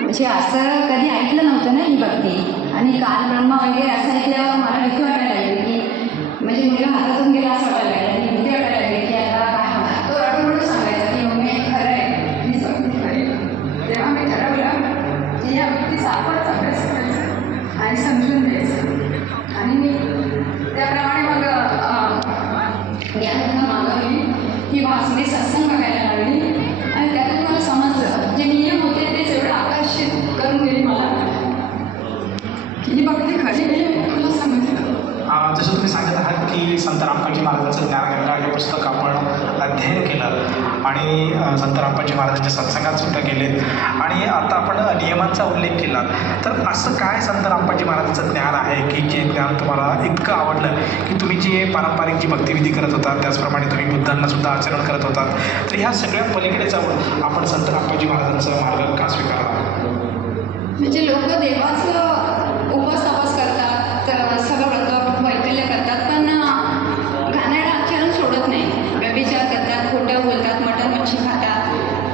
म्हणजे असं कधी ऐकलं नव्हतं ना ही भक्ती. आणि काल ब्रह्मा वगैरे असं ऐकल्यावर मला भीती वाटायला लागली की म्हणजे मुलगा हातातून गेला असं वाटायला लागलं. आणि भीती वाटायला लागली की आता काय होणार. तो रडून सांगायचा की मम्मी खरं आहे, मी भक्ती करेन. तेव्हा मी ठरवलं की या भक्तीचा आपणच अभ्यास करायचा आणि समजून द्यायचं. आणि मी त्याप्रमाणे मग ज्ञान मागवली की वासुदेव सत्संग करायला लागली. आणि त्यातून मला समजलं जे नियम होते तेच एवढं आकर्षित करून गेली मला ही भक्ती खरी आहे मला समजलं. जसं तुम्ही सांगत आहात की संत रामपाजी महाराजांचं ज्ञानगंगा हे पुस्तक आपण अध्ययन केलं आणि संत रामपाजी महाराजांच्या सत्संगात सुद्धा गेलेत आणि आता आपण नियमांचा उल्लेख केला. तर असं काय संत रामपाजी महाराजांचं ज्ञान आहे की जे ज्ञान तुम्हाला इतकं आवडलं की तुम्ही जे पारंपरिक जी भक्तिविधी करत होतात त्याचप्रमाणे तुम्ही बुद्धांना सुद्धा आचरण करत होतात, तर ह्या सगळ्या पलीकडे जाऊन आपण संत रामपाजी महाराजांचा मार्ग का स्वीकारला? म्हणजे लोक देवाचं उपास तपास करतात, सगळं व्रत वैकल्य करतात, पण घाणेरडं आचरण सोडत नाही. व्यभिचार करतात, खोटं बोलतात, मटण मच्छी खातात.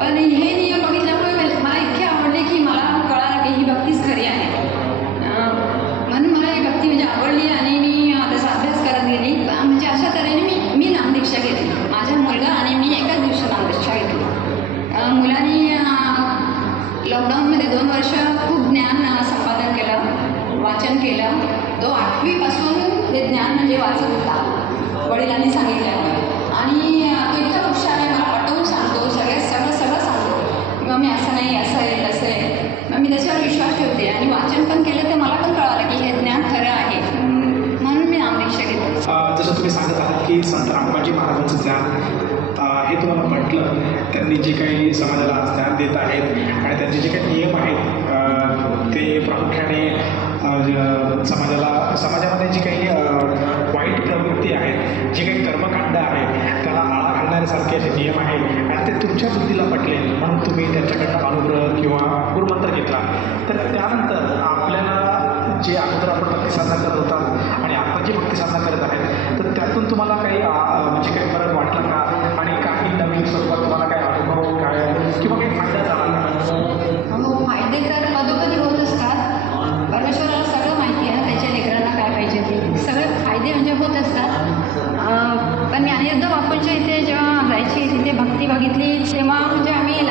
पण हे नियम बघितल्यामुळे मला इतके आवडले की मला कळालं की ही भक्तीच खरी आहे. म्हणून मला ही भक्ती म्हणजे आवडली आणि मी त्याचा अभ्यास करत गेली. म्हणजे अशा तऱ्हेने मी नामदीक्षा घेतली. माझा मुलगा आणि मी एकाच दिवशी नामदीक्षा घेतली. मुलांनी लॉकडाऊनमध्ये 2 वर्ष खूप ज्ञान संपादन केलं, वाचन केलं. तो 8वीपासून ते ज्ञान म्हणजे वाचत होता वडिलांनी सांगितल्यामुळे. आणि तो इतका हुशार आहे, मला पटवून सांगतो, सगळं सांगतो किंवा मी असं नाही, असं आहे, तसं आहे. मग मी त्याच्यावर विश्वास ठेवते आणि वाचन पण केलं तर मला पण कळालं की हे ज्ञान खरं आहे. म्हणून मी नामदीक्षा घेतली. जसं तुम्ही सांगत आहात की संत रामपाजी महाराजांचं ज्ञान हे तुम्हाला म्हटलं, त्यांनी जे काही समाजाला आज ज्ञान देत आहेत आणि त्यांचे जे काही नियम आहेत ते प्रामुख्याने समाजामध्ये जी काही वाईट प्रवृत्ती आहेत, जे काही कर्मकांड आहे त्याला आळा घालण्यासारखे असे नियम आहेत आणि ते तुमच्या बुद्धीला पटले म्हणून तुम्ही त्यांच्याकडनं अनुग्रह किंवा गुरुमंत्र घेतला. तर त्यानंतर आपल्याला जे अगोदर आपण भक्ती साधना करत होता आणि आता जी भक्ती साधना करत आहेत तर त्यातून तुम्हाला काही म्हणजे काही फरक वाटला का? आणि काही नवीन स्वरूपात तुम्हाला काय अनुभव काय किंवा काही फायदा झाला का? हो, फायदे तर पदोपदी होत असतात. परमेश्वराला सगळं माहिती आहे, त्याच्या लेकरांना काय पाहिजे ते सगळे फायदे म्हणजे होत असतात. पण ज्ञानयोद्धा बापूंच्या इथे जेव्हा जायची, तिथे भक्ती बघितली तेव्हा म्हणजे आम्ही